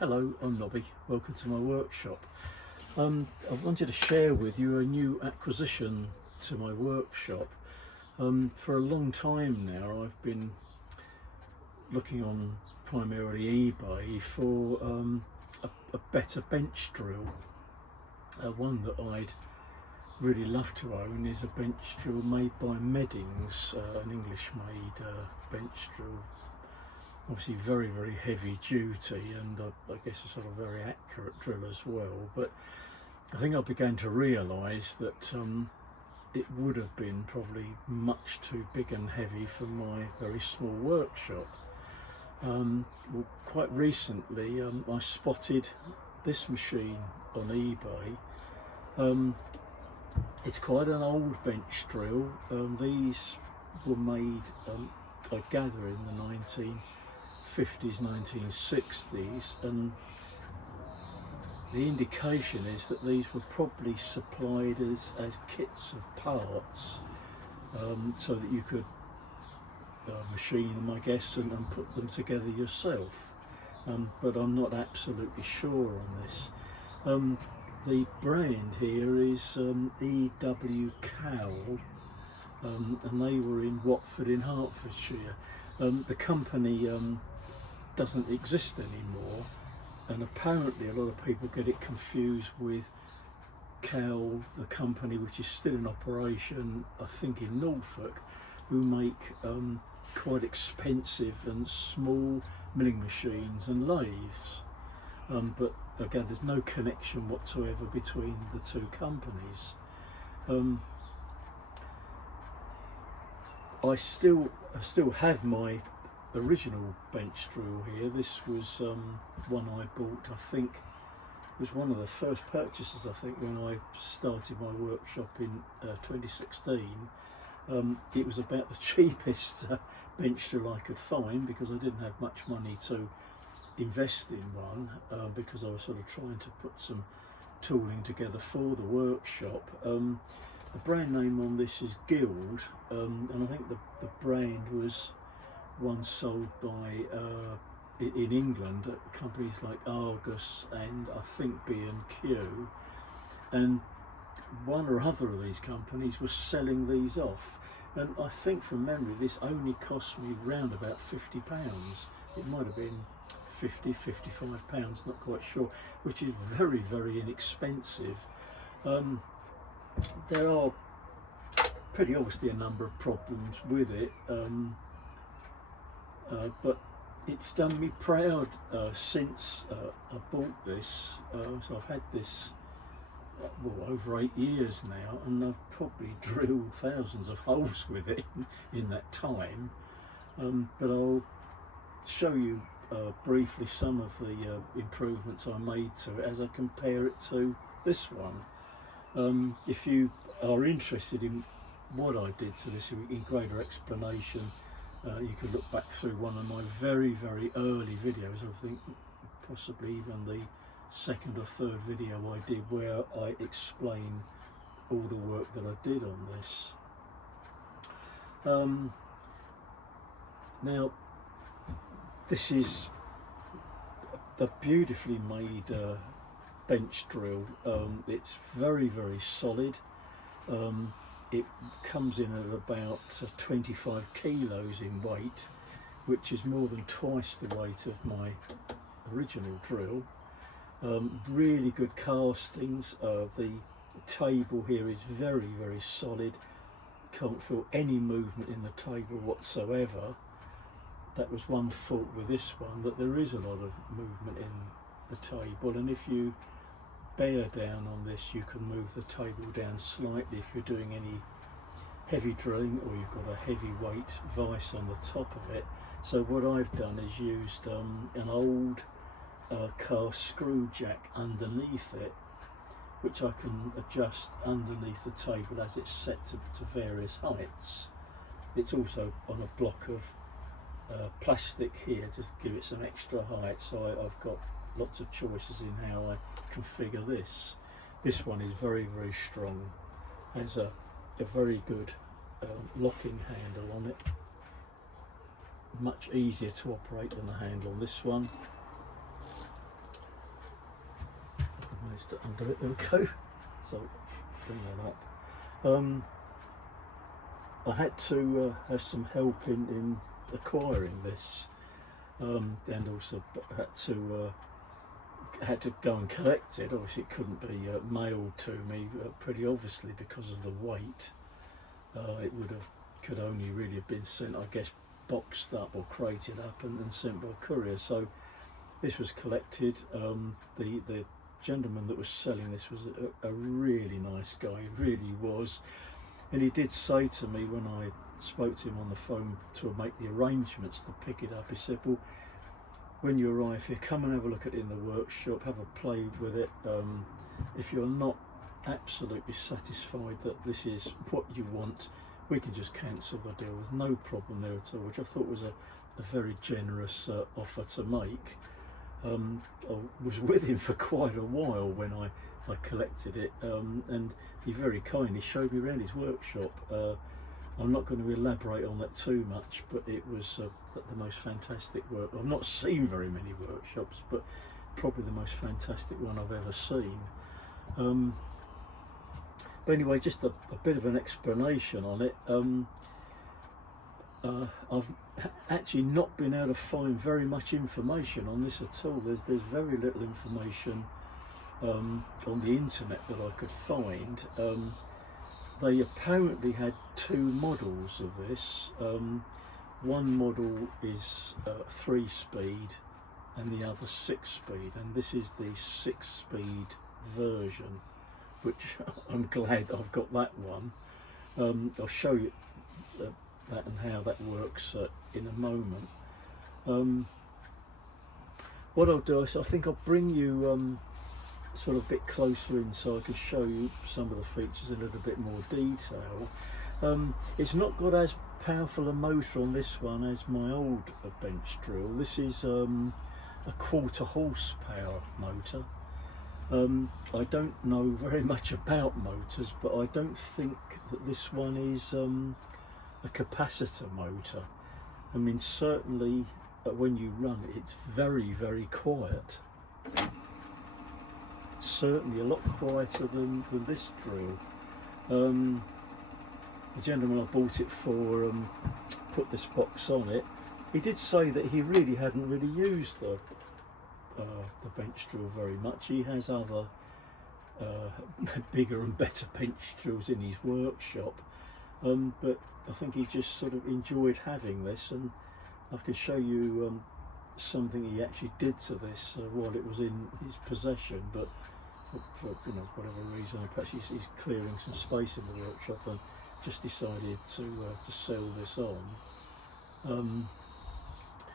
Hello, I'm Nobby. Welcome to my workshop. I wanted to share with you a new acquisition to my workshop. For a long time now, I've been looking on primarily eBay for a better bench drill. One that I'd really love to own is a bench drill made by Meddings, an English-made bench drill. Obviously very, very heavy duty, and I guess a sort of very accurate drill as well. But I think I began to realise that it would have been probably much too big and heavy for my very small workshop. Well, quite recently I spotted this machine on eBay. It's quite an old bench drill. These were made, I gather, in the 1950s, 1960s, and the indication is that these were probably supplied as kits of parts, so that you could machine them, I guess, and put them together yourself. But I'm not absolutely sure on this. The brand here is E.W. Cowell, and they were in Watford in Hertfordshire. The company doesn't exist anymore, and apparently a lot of people get it confused with Cowell, the company which is still in operation, I think in Norfolk, who make quite expensive and small milling machines and lathes. But again, there's no connection whatsoever between the two companies. I still have my original bench drill here. This was one I bought, I think, was one of the first purchases, I think, when I started my workshop in 2016. It was about the cheapest bench drill I could find, because I didn't have much money to invest in one, because I was sort of trying to put some tooling together for the workshop. The brand name on this is Guild, and I think the brand was one sold by, in England, at companies like Argus and I think B&Q, and one or other of these companies was selling these off, and I think from memory this only cost me round about £50. It might have been £50–55, not quite sure, which is very, very inexpensive. There are pretty obviously a number of problems with it, but it's done me proud since I bought this. So I've had this over 8 years now, and I've probably drilled thousands of holes with it in that time. But I'll show you briefly some of the improvements I made to it as I compare it to this one. If you are interested in what I did to this in greater explanation, you can look back through one of my very, very early videos. I think possibly even the second or third video I did, where I explain all the work that I did on this. Now, this is a beautifully made bench drill. It's very, very solid. It comes in at about 25 kilos in weight, which is more than twice the weight of my original drill. Really good castings. The table here is very, very solid. Can't feel any movement in the table whatsoever. That was one fault with this one, that there is a lot of movement in the table, and if you bear down on this, you can move the table down slightly if you're doing any heavy drilling, or you've got a heavyweight vise on the top of it. So what I've done is used an old cast screw jack underneath it, which I can adjust underneath the table as it's set to various heights. It's also on a block of plastic here to give it some extra height, so I've got lots of choices in how I configure this. This one is very, very strong. There's a very good locking handle on it, much easier to operate than the handle on this one. under it. There we go. So bring that up. I had to have some help in acquiring this, and also had to go and collect it. Obviously, it couldn't be mailed to me, pretty obviously because of the weight. It could only really have been sent, I guess, boxed up or crated up and sent by courier. So this was collected. The gentleman that was selling this was a really nice guy, he really was, and he did say to me when I spoke to him on the phone to make the arrangements to pick it up, he said, well, when you arrive here, come and have a look at it in the workshop, have a play with it. If you're not absolutely satisfied that this is what you want, we can just cancel the deal. There's no problem there at all, which I thought was a very generous offer to make. I was with him for quite a while when I collected it, and he very kindly showed me around his workshop. I'm not going to elaborate on that too much, but it was the most fantastic work. I've not seen very many workshops, but probably the most fantastic one I've ever seen. But anyway, just a bit of an explanation on it. I've actually not been able to find very much information on this at all. There's very little information on the internet that I could find. They apparently had two models of this. One model is 3-speed and the other 6-speed, and this is the 6-speed version, which I'm glad I've got that one. I'll show you that and how that works in a moment. What I'll do is I think I'll bring you sort of a bit closer in so I can show you some of the features in a little bit more detail. It's not got as powerful a motor on this one as my old bench drill. This is a 1/4 horsepower motor. I don't know very much about motors, but I don't think that this one is a capacitor motor. I mean, certainly when you run it, it's very, very quiet. Certainly a lot quieter than this drill. The gentleman I bought it for put this box on it. He did say that he really hadn't really used the bench drill very much. He has other bigger and better bench drills in his workshop, but I think he just sort of enjoyed having this, and I can show you something he actually did to this while it was in his possession, but for whatever reason, perhaps he's clearing some space in the workshop and just decided to sell this on.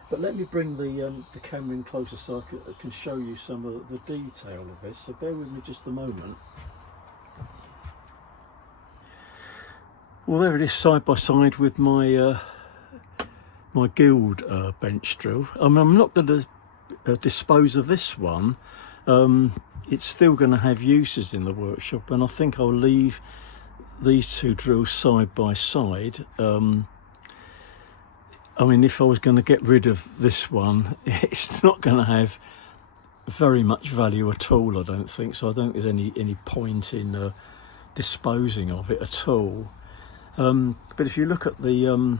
But let me bring the camera in closer so I can show you some of the detail of this. So bear with me just a moment. Well, there it is, side by side with my my Guild bench drill. I'm not going to dispose of this one. It's still going to have uses in the workshop, and I think I'll leave these two drills side by side. I mean, if I was going to get rid of this one, it's not going to have very much value at all, I don't think. So I don't think there's any point in disposing of it at all. But if you look at the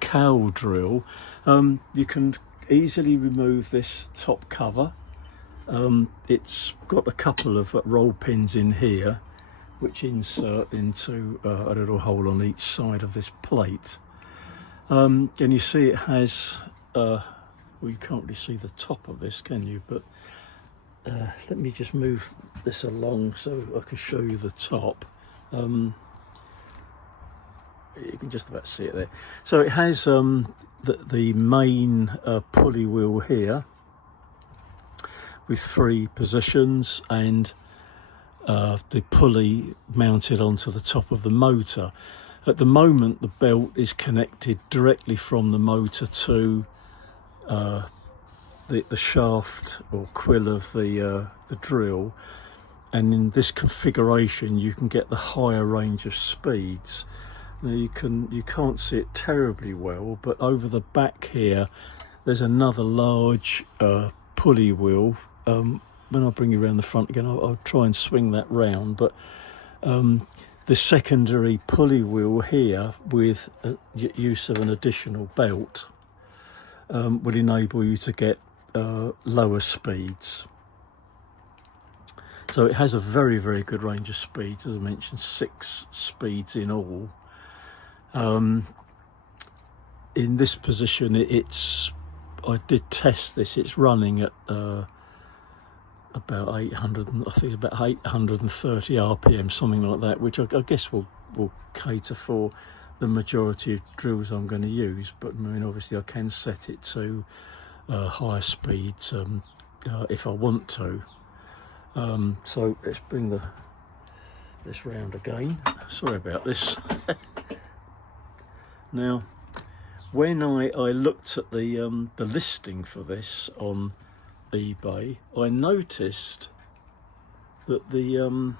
Cowell drill, you can easily remove this top cover. It's got a couple of roll pins in here which insert into a little hole on each side of this plate. And you see it has, well, you can't really see the top of this, can you? But let me just move this along so I can show you the top. You can just about see it there. So it has the main pulley wheel here with 3 positions, and the pulley mounted onto the top of the motor. At the moment, the belt is connected directly from the motor to the shaft or quill of the drill, and in this configuration you can get the higher range of speeds. Now you can't see it terribly well, but over the back here there's another large pulley wheel when I bring you around the front again, I'll try and swing that round, but the secondary pulley wheel here with use of an additional belt will enable you to get lower speeds. So it has a very, very good range of speeds, as I mentioned, 6 speeds in all. In this position, I did test this, it's running at about 800, I think it's about 830 RPM, something like that, which I guess will cater for the majority of drills I'm going to use. But I mean, obviously I can set it to higher speeds if I want to. So let's bring this round again. Sorry about this. Now, when I looked at the listing for this on eBay, I noticed that the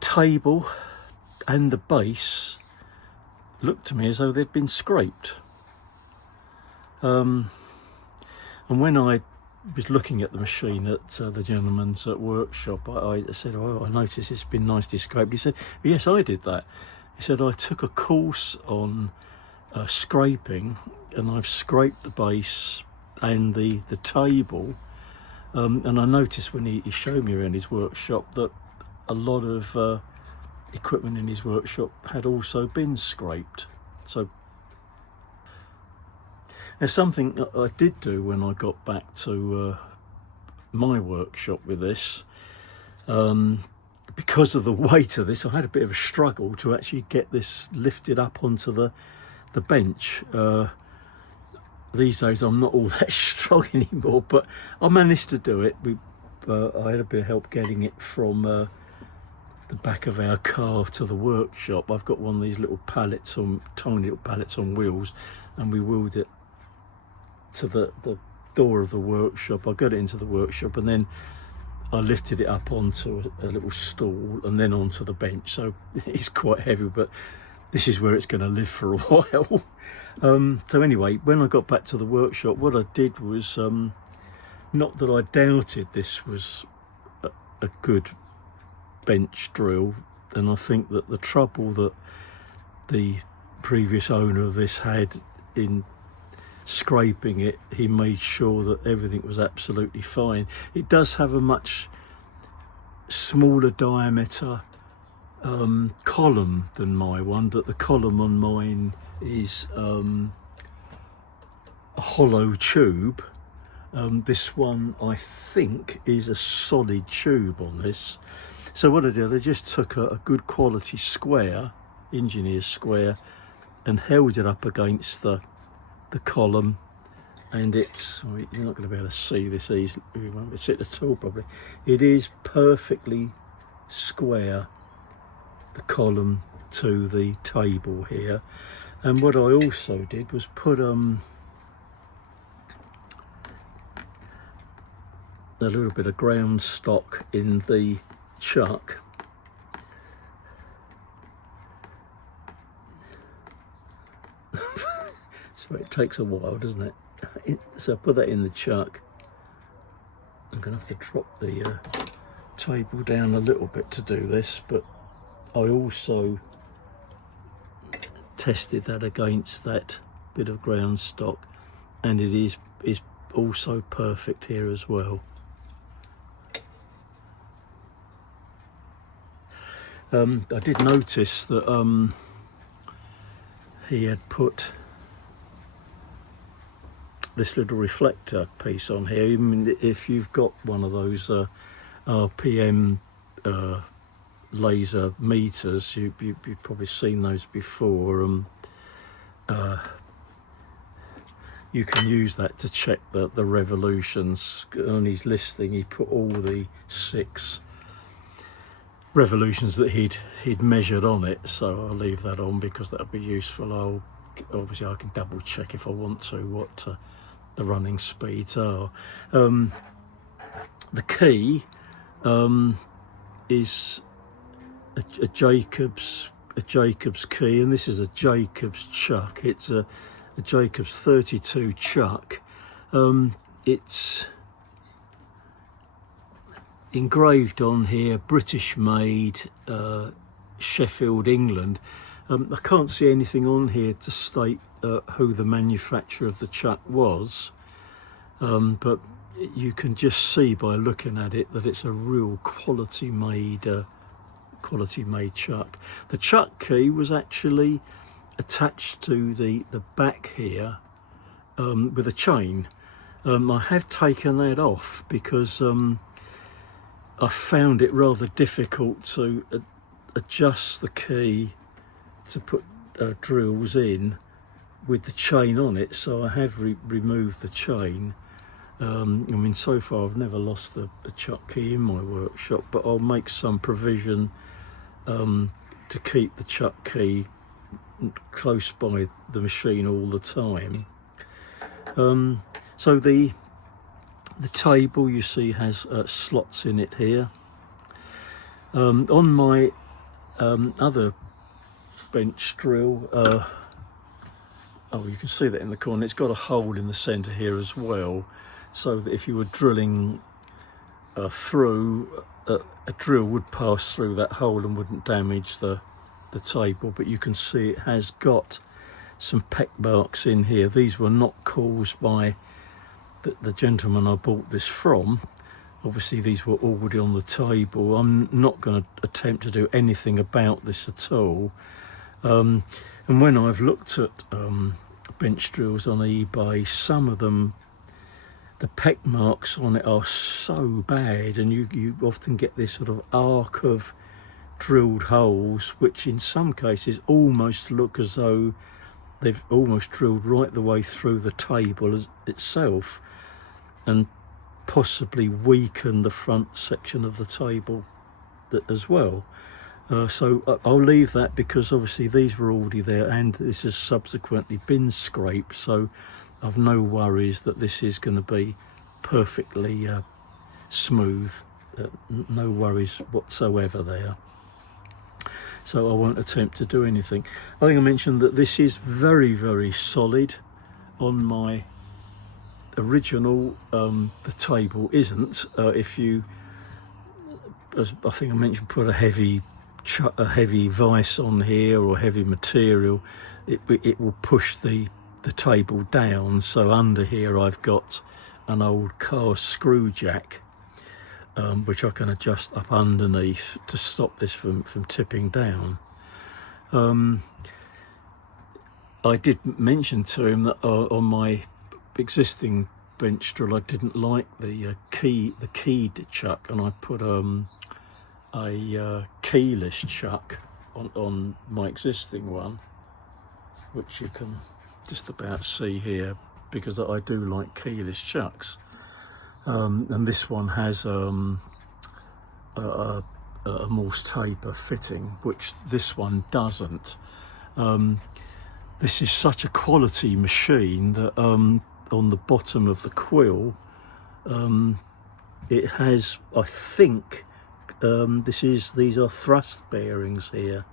table and the base looked to me as though they'd been scraped. And when I was looking at the machine at the gentleman's workshop, I said, "Oh, I noticed it's been nicely scraped." He said, "Yes, I did that." He said, "I took a course on scraping, and I've scraped the base and the table, and I noticed when he showed me around his workshop that a lot of equipment in his workshop had also been scraped." So there's something I did do when I got back to my workshop with this. Because of the weight of this, I had a bit of a struggle to actually get this lifted up onto the bench. These days I'm not all that strong anymore, but I managed to do it. I had a bit of help getting it from the back of our car to the workshop. I've got one of these little pallets tiny little pallets on wheels, and we wheeled it to the door of the workshop. I got it into the workshop, and then I lifted it up onto a little stool and then onto the bench. So it's quite heavy, but this is where it's going to live for a while. So anyway, when I got back to the workshop, what I did was, not that I doubted this was a good bench drill, and I think that the trouble that the previous owner of this had in scraping it, he made sure that everything was absolutely fine. It does have a much smaller diameter column than my one, but the column on mine is a hollow tube. This one, I think, is a solid tube on this. So what I did, I just took a good quality square, engineer's square, and held it up against the column, and you're not going to be able to see this easily, you won't be able to see it at all probably. It is perfectly square, the column to the table here. And what I also did was put a little bit of ground stock in the chuck. So it takes a while, doesn't it? So I put that in the chuck. I'm going to have to drop the table down a little bit to do this, but I also tested that against that bit of ground stock, and it is also perfect here as well. I did notice that he had put this little reflector piece on here. Even if you've got one of those RPM laser meters, you've probably seen those before. You can use that to check the revolutions. On his listing, he put all the 6 revolutions that he'd measured on it, so I'll leave that on because that'll be useful. Obviously I can double check if I want to what the running speeds are. The key is a Jacobs key, and this is a Jacobs chuck. It's a Jacobs 32 chuck. It's engraved on here, British made, Sheffield, England. I can't see anything on here to state who the manufacturer of the chuck was, but you can just see by looking at it that it's a real quality made chuck. The chuck key was actually attached to the back here with a chain. I have taken that off because I found it rather difficult to adjust the key to put drills in with the chain on it, so I have removed the chain. I mean, so far I've never lost the chuck key in my workshop, but I'll make some provision to keep the chuck key close by the machine all the time. So the table, you see, has slots in it here. On my other bench drill, oh, you can see that in the corner, it's got a hole in the centre here as well, so that if you were drilling through, a drill would pass through that hole and wouldn't damage the table. But you can see it has got some peck marks in here. These were not caused by the gentleman I bought this from. Obviously these were already on the table. I'm not going to attempt to do anything about this at all. And when I've looked at bench drills on eBay, some of them, the peck marks on it are so bad, and you often get this sort of arc of drilled holes, which in some cases almost look as though they've almost drilled right the way through the table itself, and possibly weaken the front section of the table as well. So I'll leave that, because obviously these were already there and this has subsequently been scraped, so I've no worries that this is going to be perfectly smooth. No worries whatsoever there. So I won't attempt to do anything. I think I mentioned that this is very, very solid. On my original, the table isn't. If you, as I think I mentioned, put a heavy vise on here or heavy material, it will push the table down. So under here I've got an old car screw jack, which I can adjust up underneath to stop this from tipping down. I did mention to him that on my existing bench drill I didn't like the keyed chuck, and I put a keyless chuck on my existing one, which you can just about see here, because I do like keyless chucks. And this one has a Morse taper fitting, which this one doesn't. This is such a quality machine that on the bottom of the quill it has, I think, these are thrust bearings here.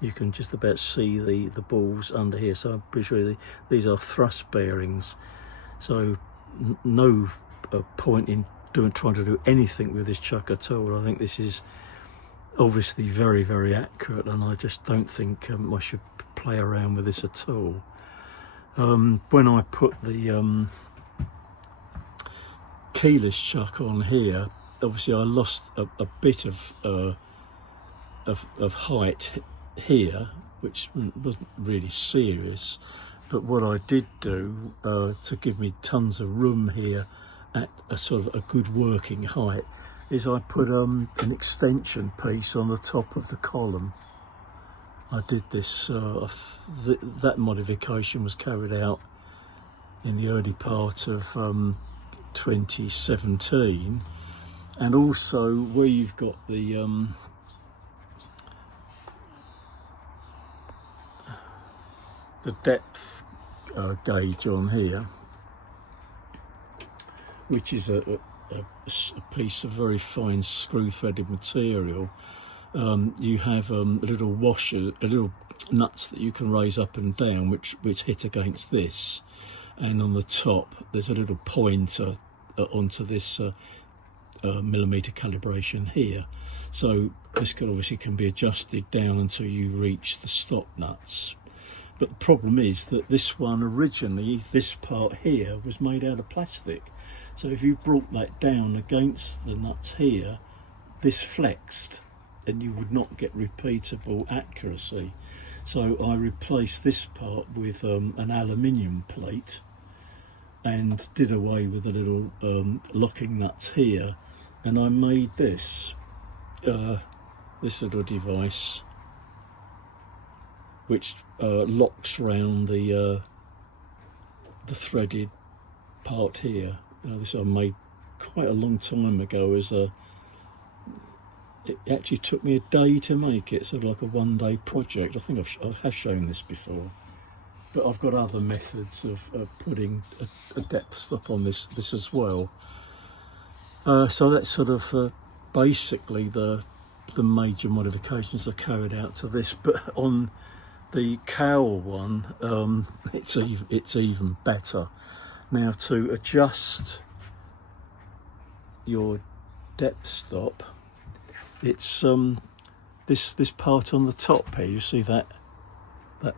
You can just about see the balls under here, so I'm pretty sure these are thrust bearings. So no point in trying to do anything with this chuck at all. I think this is obviously very, very accurate, and I just don't think I should play around with this at all. When I put the keyless chuck on here, obviously I lost a bit of height here, which wasn't really serious, but what I did do to give me tons of room here at a sort of a good working height is I put an extension piece on the top of the column. I did this, that modification was carried out in the early part of 2017, and also where you've got the depth gauge on here, which is a piece of very fine screw threaded material. You have little washers, little nuts that you can raise up and down, which hit against this, and on the top there's a little pointer onto this millimetre calibration here. So this can be adjusted down until you reach the stop nuts. But the problem is that this one originally, this part here, was made out of plastic. So if you brought that down against the nuts here, this flexed and you would not get repeatable accuracy. So I replaced this part with an aluminium plate and did away with the little locking nuts here, and I made this this little device which locks round the threaded part here. This I made quite a long time ago as a. It actually took me a day to make it, sort of like a one-day project. I think I have shown this before, but I've got other methods of putting a depth stop on this as well. So that's sort of basically the major modifications I carried out to this. But on the Cowell one, it's even better. Now, to adjust your depth stop, it's this part on the top here. You see that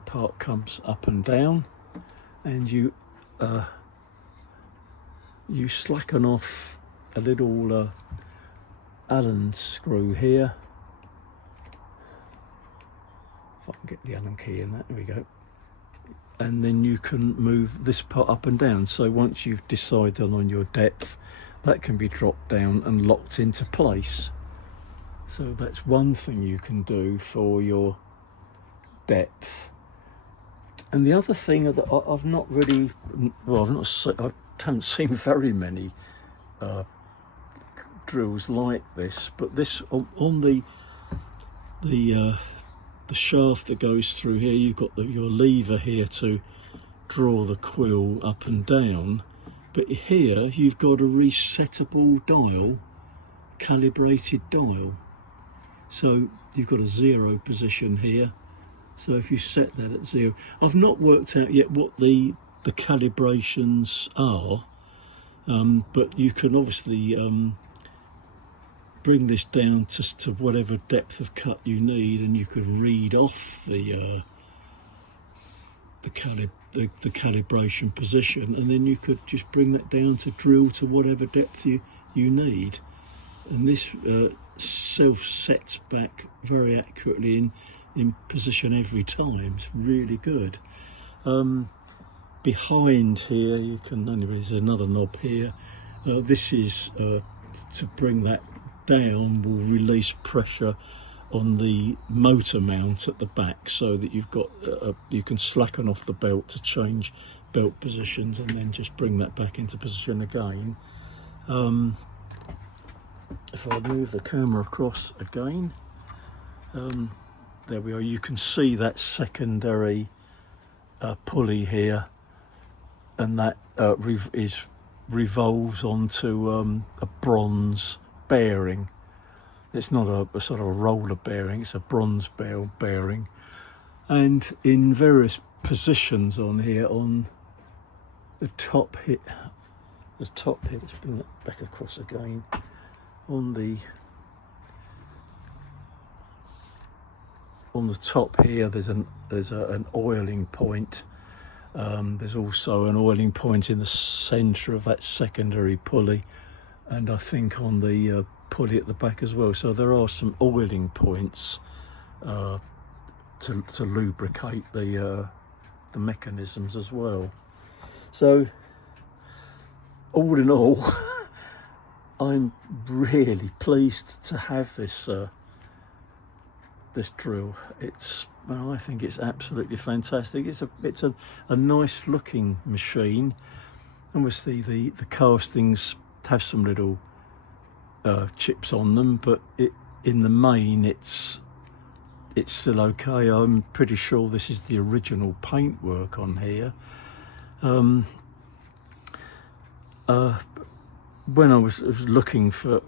part comes up and down, and you slacken off a little Allen screw here. If I can get the Allen key in that, there we go. And then you can move this part up and down. So once you've decided on your depth, that can be dropped down and locked into place. So that's one thing you can do for your depth. And the other thing that I've not really, I haven't seen very many drills like this, but this on the shaft that goes through here, you've got your lever here to draw the quill up and down, but here you've got a resettable dial, calibrated dial. So you've got a 0 position here. So if you set that at 0, I've not worked out yet what the calibrations are, but you can obviously bring this down to whatever depth of cut you need, and you could read off the calibration position, and then you could just bring that down to drill to whatever depth you need. And this self-sets back very accurately in position every time. It's really good. Behind here, you can there's another knob here. This is to bring that down, will release pressure on the motor mount at the back, so that you've got you can slacken off the belt to change belt positions, and then just bring that back into position again. If I move the camera across again, there we are. You can see that secondary pulley here, and that revolves onto a bronze bearing. It's not a sort of a roller bearing, it's a bronze bearing. And in various positions on here, on the top here, let's bring that back across again. On the top here, there's an oiling point. There's also an oiling point in the centre of that secondary pulley, and I think on the pulley at the back as well. So there are some oiling points to lubricate the mechanisms as well. So all in all, I'm really pleased to have this this drill. I think it's absolutely fantastic. It's a nice looking machine. Obviously the castings have some little chips on them, but in the main it's still okay. I'm pretty sure this is the original paintwork on here. When I was looking for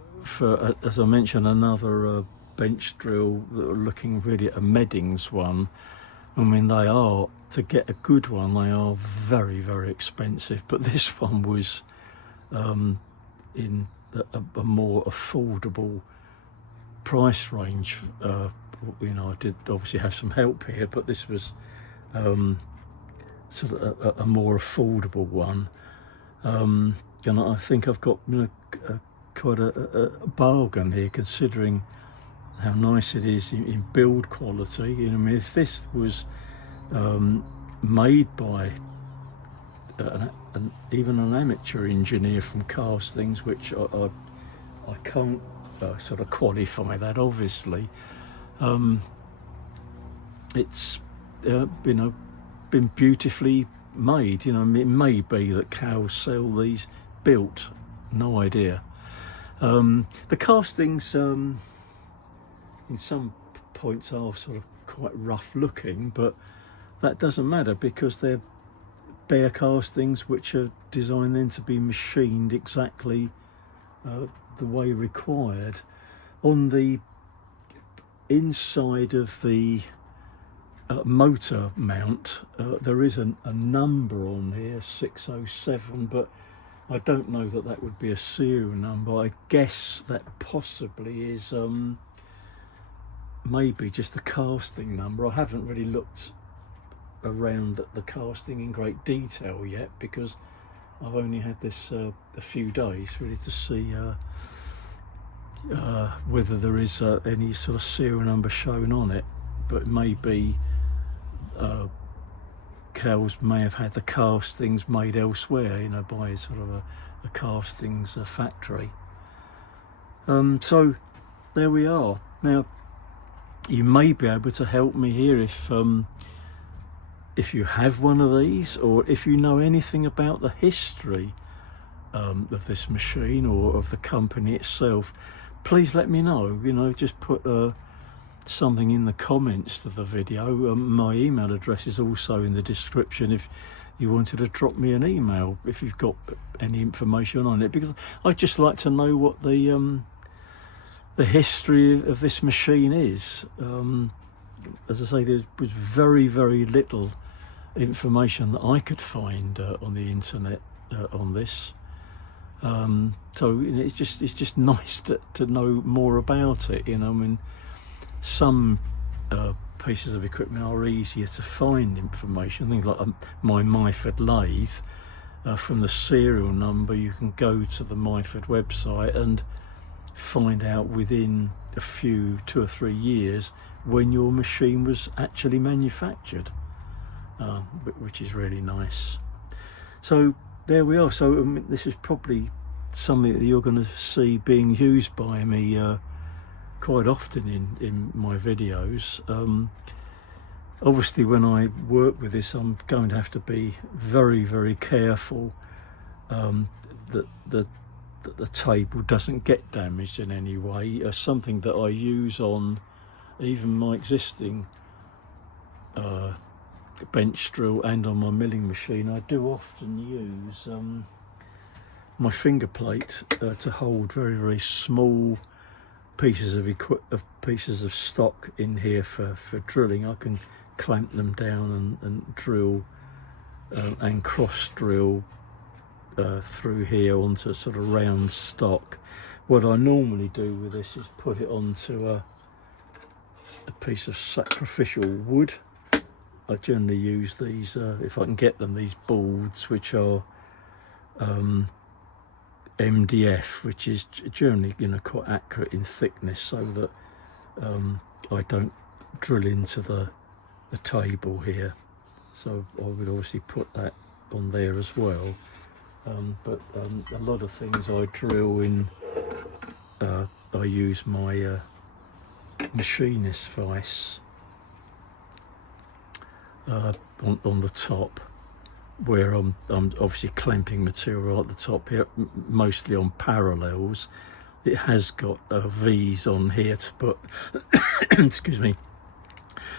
as I mentioned, another bench drill, looking really at a Meddings one, I mean, they are, to get a good one, they are very, very expensive, but this one was in a more affordable price range. You know, I did obviously have some help here, but this was sort of a more affordable one. And I think I've got, you know, quite a bargain here, considering how nice it is in build quality. You know, I mean, if this was made by even an amateur engineer from Castings, which I can't sort of qualify that, obviously. It's been beautifully made. You know, it may be that Cowell sell these built, no idea. The castings in some points are sort of quite rough looking, but that doesn't matter because they're bare castings which are designed then to be machined exactly the way required. On the inside of the motor mount, there is a number on here, 607, but I don't know that that would be a serial number. I guess that possibly is maybe just the casting number. I haven't really looked around at the casting in great detail yet because I've only had this a few days really to see whether there is any sort of serial number shown on it, but maybe Cowell's may have had the castings made elsewhere, you know, by sort of a castings factory. So there we are. Now you may be able to help me here if you have one of these, or if you know anything about the history of this machine or of the company itself. Please let me know. You know, just put something in the comments to the video. My email address is also in the description if you wanted to drop me an email if you've got any information on it, because I'd just like to know what the history of this machine is. As I say, there was very little information that I could find on the internet on this. So it's just nice to know more about it. You know, I mean, some pieces of equipment are easier to find information. Things like my Myford lathe, from the serial number, you can go to the Myford website and find out within a few 2 or 3 years when your machine was actually manufactured, which is really nice. So there we are. So this is probably something that you're going to see being used by me quite often in my videos. Obviously when I work with this, I'm going to have to be very careful that the table doesn't get damaged in any way. Something that I use on even my existing bench drill and on my milling machine, I do often use my finger plate to hold very small pieces of stock in here for drilling. I can clamp them down and drill and cross drill through here onto sort of round stock. What I normally do with this is put it onto a piece of sacrificial wood. I generally use these, if I can get them, these boards which are MDF, which is generally, you know, quite accurate in thickness, so that I don't drill into the table here. So I would obviously put that on there as well. But a lot of things I drill in, I use my machinist vise on the top, where I'm obviously clamping material at the top here, mostly on parallels. It has got V's on here to put excuse me,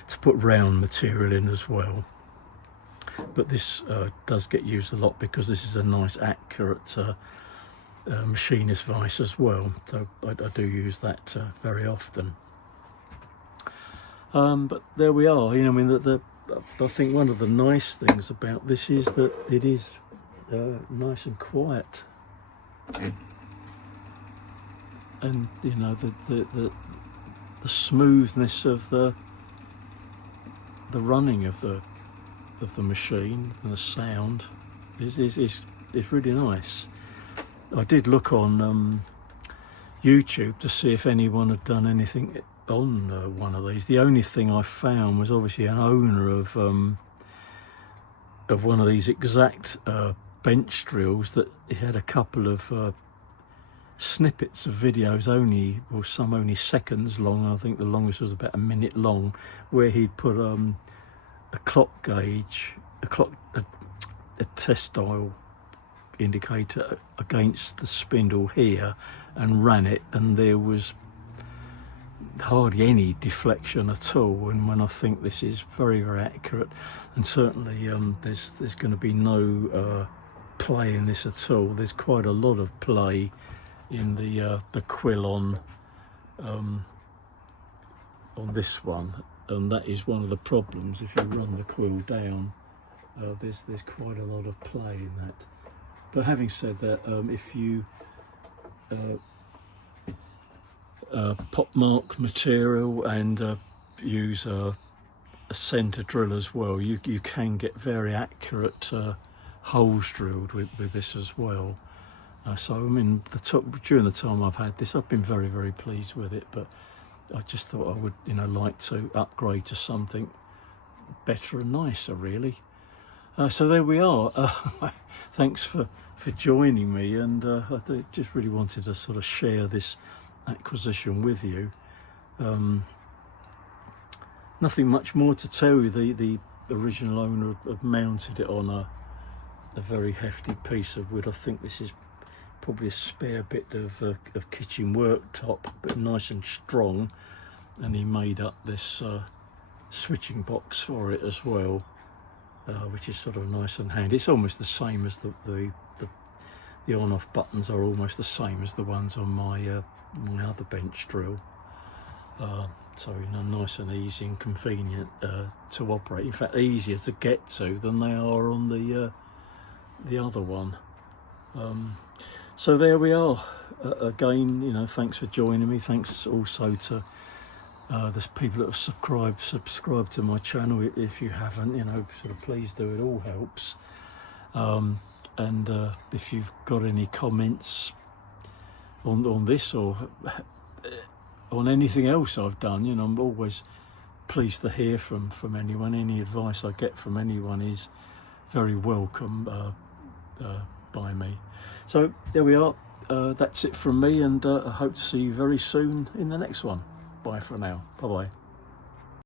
to put round material in as well. But this does get used a lot because this is a nice accurate machinist vise as well, so I do use that very often. But there we are. You know, I mean, I think one of the nice things about this is that it is nice and quiet. and you know the smoothness of the running of the machine, and the sound is really nice. I did look on YouTube to see if anyone had done anything on one of these. The only thing I found was obviously an owner of one of these exact bench drills that he had a couple of snippets of videos, some only seconds long. I think the longest was about a minute long, where he'd put a clock gauge, a test dial indicator against the spindle here and ran it, and there was hardly any deflection at all. And when I think this is very, very accurate, and certainly there's going to be no play in this at all. There's quite a lot of play in the quill on this one, and that is one of the problems. If you run the quill down, there's quite a lot of play in that. But having said that, if you pop mark material and use a centre drill as well, you can get very accurate holes drilled with this as well. So I mean, during the time I've had this, I've been very, very pleased with it. But I just thought I would, like to upgrade to something better and nicer, really. So there we are. Thanks for joining me, and I just really wanted to sort of share this acquisition with you. Nothing much more to tell you. The original owner had mounted it on a very hefty piece of wood. I think this is probably a spare bit of kitchen worktop, but nice and strong, and he made up this switching box for it as well, which is sort of nice and handy. It's almost the same as the on-off buttons are almost the same as the ones on my my other bench drill. So nice and easy and convenient to operate. In fact, easier to get to than they are on the other one. So there we are. Again, thanks for joining me. Thanks also to there's people that have subscribed to my channel. If you haven't, sort of please do. It all helps. And if you've got any comments on this or on anything else I've done, I'm always pleased to hear from anyone. Any advice I get from anyone is very welcome by me. So there we are. That's it from me, and I hope to see you very soon in the next one. Bye for now. Bye bye.